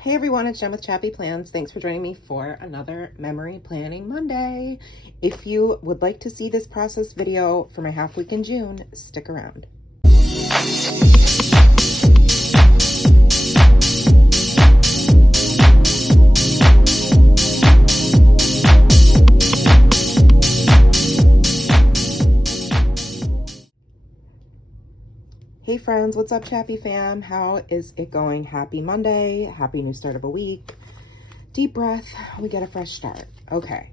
Hey everyone, it's Jen with ChappyPlans. Thanks for joining me for another Memory Planning Monday. If you would like to see this process video for my half week in June, stick around. Hey friends, what's up Chappy fam? How is it going? Happy Monday, happy new start of a week. Deep breath, we get a fresh start. Okay,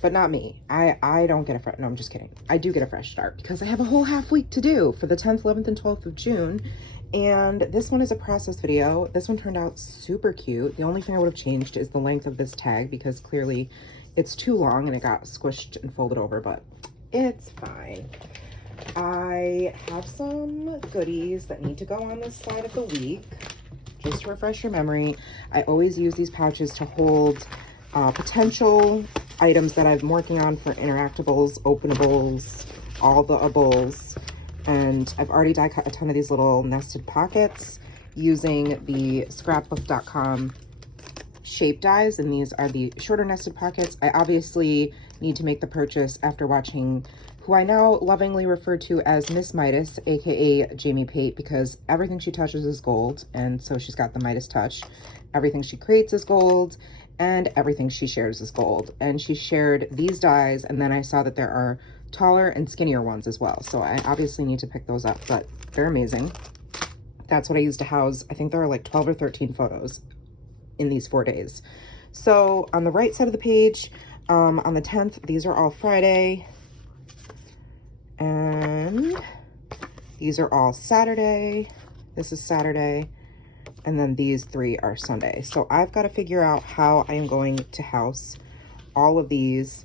but not me. I don't get a fresh, no, I'm just kidding. I do get a fresh start because I have a whole half week to do for the 10th, 11th, and 12th of June. And this one is a process video. This one turned out super cute. The only thing I would have changed is the length of this tag because clearly it's too long and it got squished and folded over, but it's fine. I have some goodies that need to go on this side of the week. Just to refresh your memory, I always use these pouches to hold potential items that I'm working on for interactables, openables, all the ables. And I've already die cut a ton of these little nested pockets using the scrapbook.com shape dies, and these are the shorter nested pockets. I obviously need to make the purchase after watching who I now lovingly refer to as Miss Midas, aka Jamie Pate, because everything she touches is gold, and so she's got the Midas touch. Everything she creates is gold, and everything she shares is gold. And she shared these dies, and then I saw that there are taller and skinnier ones as well, so I obviously need to pick those up, but they're amazing. That's what I used to house, I think there are like 12 or 13 photos in these 4 days. So on the right side of the page, on the 10th, these are all Friday, and these are all Saturday. This is Saturday, and then these three are Sunday. So I've got to figure out how I am going to house all of these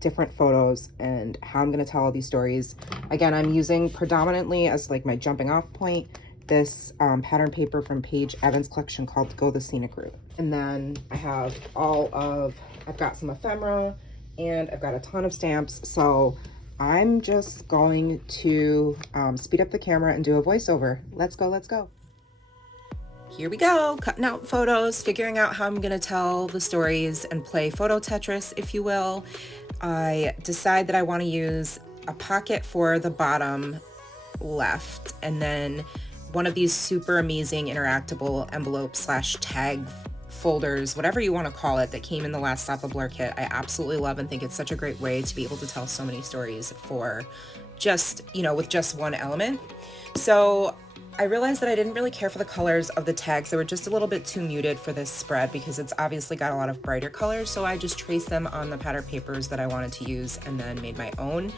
different photos and how I'm going to tell all these stories. Again, I'm using predominantly as like my jumping off point this pattern paper from Paige Evans' collection called Go the Scenic Route. And then I have I've got some ephemera and I've got a ton of stamps. So I'm just going to speed up the camera and do a voiceover. Let's go, let's go. Here we go, cutting out photos, figuring out how I'm gonna tell the stories and play photo Tetris, if you will. I decide that I wanna use a pocket for the bottom left, and then one of these super amazing interactable envelope / tag folders, whatever you want to call it, that came in the Last Stop of Blur kit. I absolutely love and think it's such a great way to be able to tell so many stories for just, you know, with just one element. So I realized that I didn't really care for the colors of the tags. They were just a little bit too muted for this spread because it's obviously got a lot of brighter colors. So I just traced them on the pattern papers that I wanted to use and then made my own.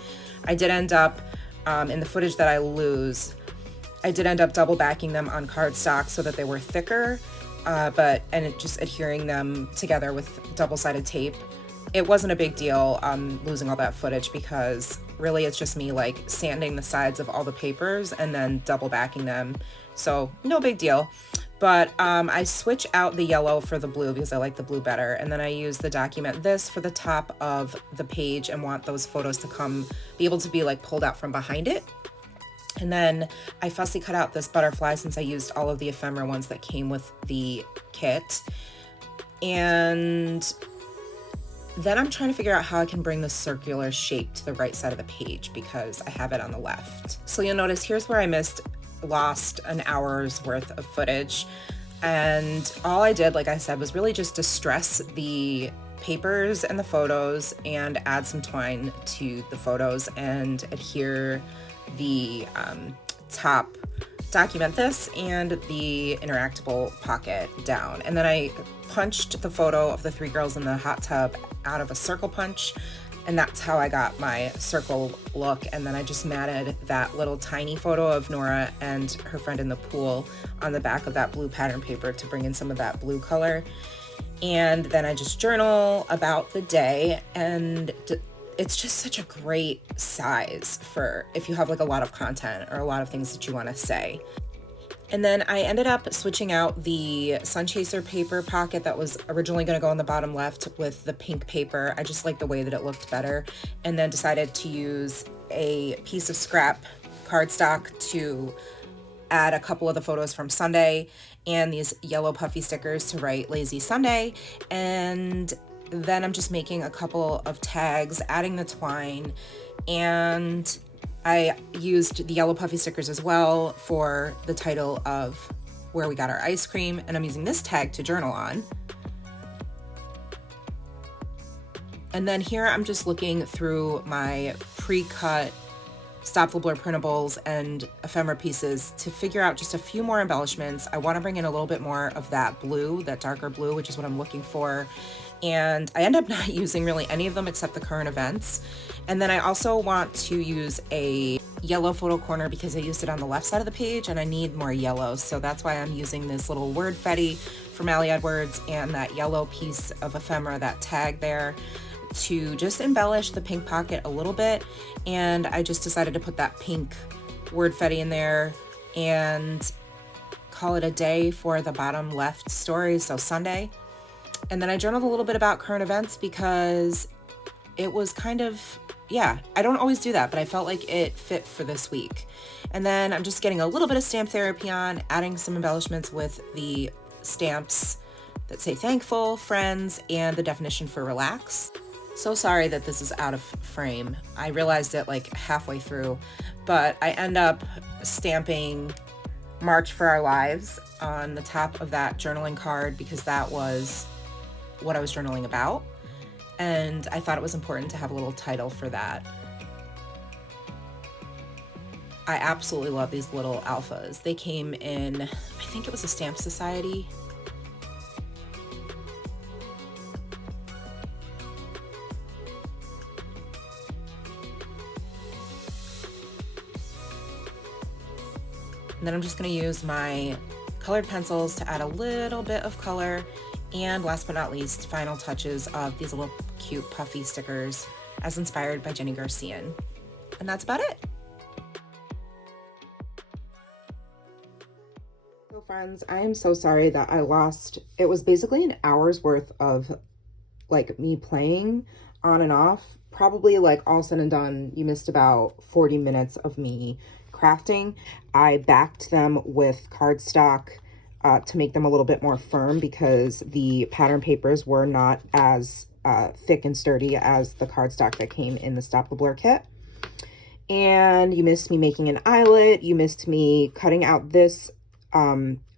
I did end up, in the footage that I lose, I did end up double backing them on cardstock so that they were thicker, and just adhering them together with double-sided tape. It wasn't a big deal losing all that footage because really it's just me like sanding the sides of all the papers and then double backing them. So no big deal. But I switch out the yellow for the blue because I like the blue better. And then I use the document this for the top of the page and want those photos to be able to be like pulled out from behind it. And then I fussy cut out this butterfly since I used all of the ephemera ones that came with the kit. And then I'm trying to figure out how I can bring the circular shape to the right side of the page because I have it on the left. So you'll notice here's where I lost an hour's worth of footage. And all I did, like I said, was really just distress the papers and the photos and add some twine to the photos and adhere the top document this and the interactable pocket down. And then I punched the photo of the three girls in the hot tub out of a circle punch, and that's how I got my circle look. And then I just matted that little tiny photo of Nora and her friend in the pool on the back of that blue pattern paper to bring in some of that blue color. And then I just journal about the day, and it's just such a great size for if you have like a lot of content or a lot of things that you want to say. And then I ended up switching out the Sun Chaser paper pocket that was originally going to go on the bottom left with the pink paper. I just liked the way that it looked better, and then decided to use a piece of scrap cardstock to add a couple of the photos from Sunday and these yellow puffy stickers to write Lazy Sunday. And then I'm just making a couple of tags, adding the twine, and I used the yellow puffy stickers as well for the title of where we got our ice cream, and I'm using this tag to journal on. And then here I'm just looking through my pre-cut Stop the Blur printables and ephemera pieces to figure out just a few more embellishments. I want to bring in a little bit more of that blue, that darker blue, which is what I'm looking for. And I end up not using really any of them except the current events. And then I also want to use a yellow photo corner because I used it on the left side of the page and I need more yellow. So that's why I'm using this little word fetty from Ali Edwards and that yellow piece of ephemera, that tag there, to just embellish the pink pocket a little bit. And I just decided to put that pink word fetty in there and call it a day for the bottom left story, so Sunday. And then I journaled a little bit about current events because it was kind of, yeah, I don't always do that, but I felt like it fit for this week. And then I'm just getting a little bit of stamp therapy on, adding some embellishments with the stamps that say thankful, friends, and the definition for relax. So sorry that this is out of frame. I realized it like halfway through, but I end up stamping March for Our Lives on the top of that journaling card because that was what I was journaling about. And I thought it was important to have a little title for that. I absolutely love these little alphas. They came in, I think it was a Stamp Society. And then I'm just going to use my colored pencils to add a little bit of color. And last but not least, final touches of these little cute puffy stickers as inspired by Jenny Garcian. And that's about it. So friends, I am so sorry that I lost, it was basically an hour's worth of like me playing on and off. Probably like all said and done, you missed about 40 minutes of me crafting. I backed them with cardstock to make them a little bit more firm because the pattern papers were not as thick and sturdy as the cardstock that came in the Stop the Blur kit. And you missed me making an eyelet. You missed me cutting out this,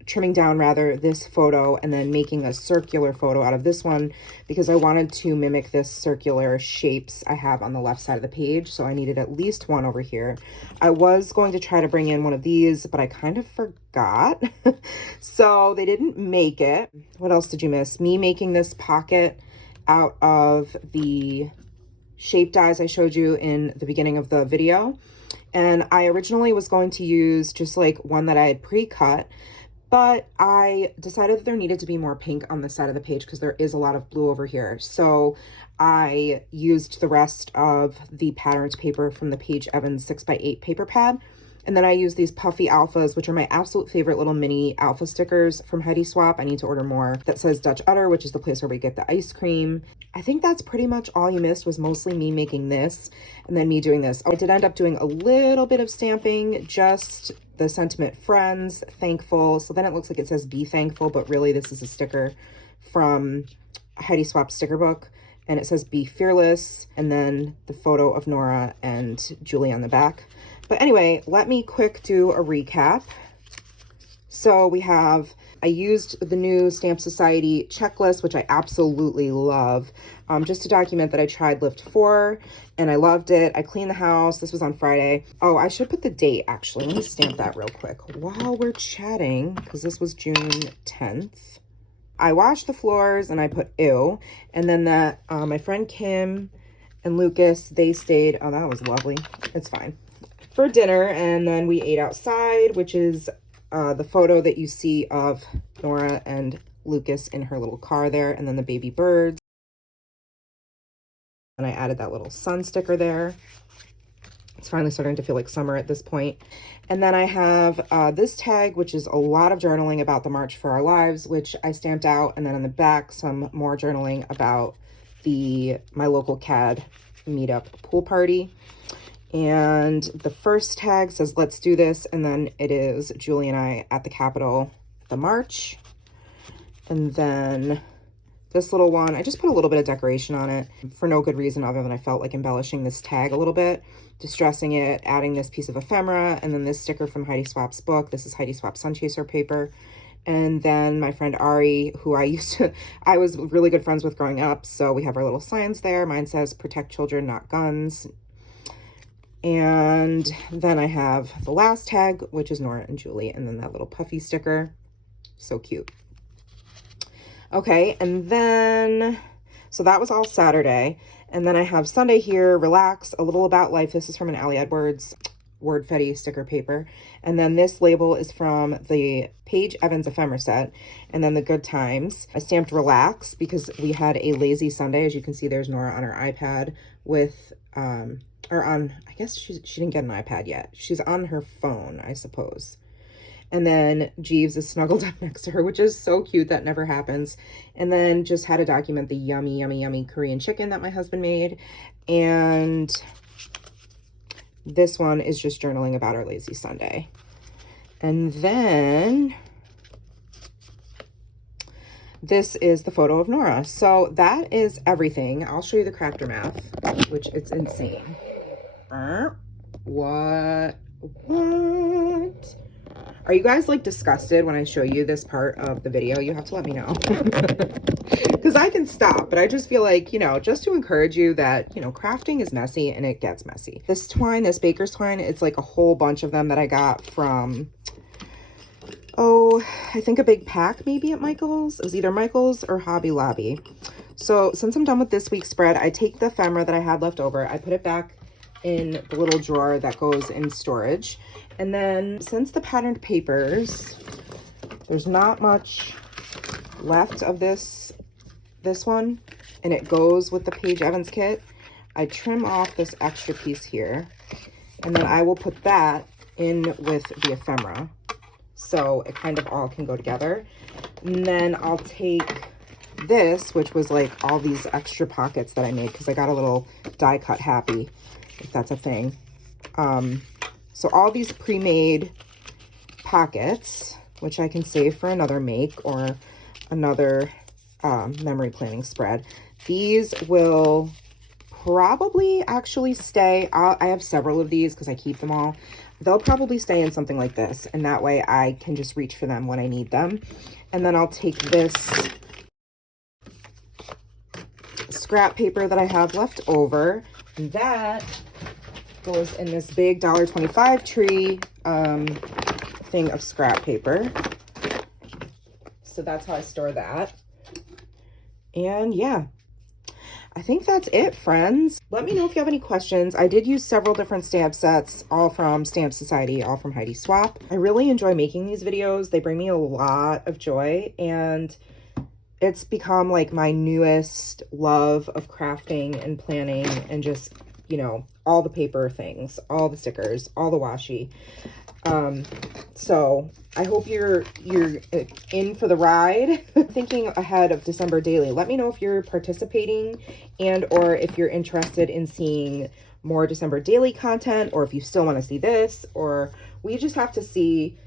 trimming down rather, this photo and then making a circular photo out of this one because I wanted to mimic this circular shapes I have on the left side of the page. So I needed at least one over here. I was going to try to bring in one of these, but I kind of forgot. So they didn't make it. What else did you miss? Me making this pocket out of the shape dies I showed you in the beginning of the video. And I originally was going to use just like one that I had pre-cut, but I decided that there needed to be more pink on the side of the page because there is a lot of blue over here. So I used the rest of the patterns paper from the Paige Evans 6x8 paper pad. And then I used these puffy alphas, which are my absolute favorite little mini alpha stickers from Heidi Swap. I need to order more. That says Dutch Udder, which is the place where we get the ice cream. I think that's pretty much all you missed, was mostly me making this and then me doing this. I did end up doing a little bit of stamping, just the sentiment friends, thankful. So then it looks like it says be thankful, but really this is a sticker from Heidi Swap's sticker book. And it says be fearless. And then the photo of Nora and Julie on the back. But anyway, let me quick do a recap. So we have, I used the new Stamp Society checklist, which I absolutely love, just to document that I tried Lift 4 and I loved it. I cleaned the house. This was on Friday. Oh, I should put the date actually. Let me stamp that real quick while we're chatting, because this was June 10th. I washed the floors and I put ew. And then that, my friend Kim and Lucas, they stayed, oh, that was lovely. It's fine. For dinner, and then we ate outside, which is the photo that you see of Nora and Lucas in her little car there, and then the baby birds. And I added that little sun sticker there. It's finally starting to feel like summer at this point. And then I have this tag, which is a lot of journaling about the March for Our Lives, which I stamped out, and then on the back, some more journaling about my local CAD meetup pool party. And the first tag says, let's do this. And then it is Julie and I at the Capitol the March. And then this little one, I just put a little bit of decoration on it for no good reason other than I felt like embellishing this tag a little bit, distressing it, adding this piece of ephemera, and then this sticker from Heidi Swap's book. This is Heidi Swap Sun Chaser paper. And then my friend Ari, who I was really good friends with growing up, so we have our little signs there. Mine says, protect children, not guns. And then I have the last tag, which is Nora and Julie, and then that little puffy sticker. So cute. Okay, and then, so that was all Saturday. And then I have Sunday here, relax, a little about life. This is from an Allie Edwards Word Fetty sticker paper. And then this label is from the Paige Evans ephemera set. And then the Good Times. I stamped relax because we had a lazy Sunday. As you can see, there's Nora on her iPad with, or on, I guess she didn't get an iPad yet. She's on her phone, I suppose. And then Jeeves is snuggled up next to her, which is so cute. That never happens. And then just had to document the yummy, yummy, yummy Korean chicken that my husband made. And this one is just journaling about our lazy Sunday. And then this is the photo of Nora. So that is everything. I'll show you the crafter math, which it's insane. What? Are you guys like disgusted when I show you this part of the video? You have to let me know. Because I can stop, but I just feel like, you know, just to encourage you that, you know, crafting is messy and it gets messy. This twine, this baker's twine, it's like a whole bunch of them that I got from, oh, I think a big pack maybe at Michael's. It was either Michael's or Hobby Lobby. So since I'm done with this week's spread, I take the ephemera that I had left over, I put it back in the little drawer that goes in storage. And then since the patterned papers, there's not much left of this one, and it goes with the Paige Evans kit, I trim off this extra piece here, and then I will put that in with the ephemera, so it kind of all can go together. And then I'll take this, which was like all these extra pockets that I made, because I got a little die cut happy, if that's a thing. So all these pre-made pockets, which I can save for another make or another memory planning spread. These will probably actually stay. I have several of these because I keep them all. They'll probably stay in something like this, and that way I can just reach for them when I need them. And then I'll take this scrap paper that I have left over, and that goes in this big $1.25 tree thing of scrap paper. So that's how I store that. And yeah, I think that's it, friends. Let me know if you have any questions. I did use several different stamp sets, all from Stamp Society, all from Heidi Swap. I really enjoy making these videos. They bring me a lot of joy, and it's become like my newest love of crafting and planning and just, you know, all the paper things, all the stickers, all the washi. So I hope you're in for the ride. Thinking ahead of December daily, let me know if you're participating and or if you're interested in seeing more December daily content, or if you still want to see this, or we just have to see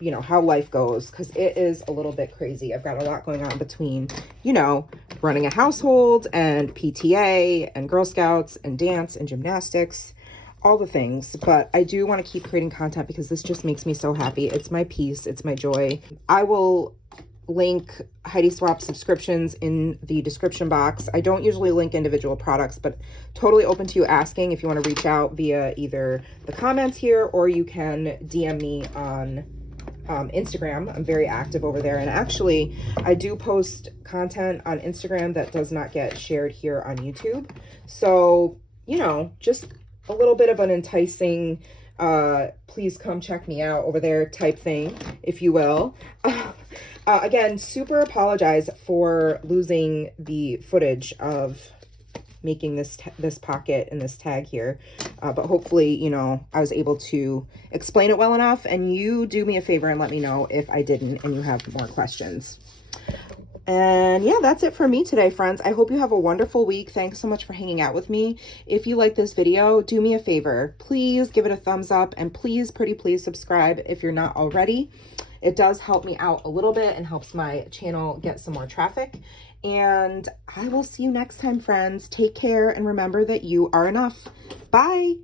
you know, how life goes, because it is a little bit crazy. I've got a lot going on between, you know, running a household and PTA and Girl Scouts and dance and gymnastics, all the things. But I do want to keep creating content because this just makes me so happy. It's my peace. It's my joy. I will link Heidi Swap subscriptions in the description box. I don't usually link individual products, but totally open to you asking if you want to reach out via either the comments here, or you can DM me on Instagram. I'm very active over there, and actually I do post content on Instagram that does not get shared here on YouTube. So, you know, just a little bit of an enticing please come check me out over there type thing, if you will. Again, super apologize for losing the footage of making this pocket and this tag here. But hopefully, you know, I was able to explain it well enough, and you do me a favor and let me know if I didn't and you have more questions. And yeah, that's it for me today, friends. I hope you have a wonderful week. Thanks so much for hanging out with me. If you like this video, do me a favor. Please give it a thumbs up, and please, pretty please subscribe if you're not already. It does help me out a little bit and helps my channel get some more traffic. And I will see you next time, friends. Take care and remember that you are enough. Bye.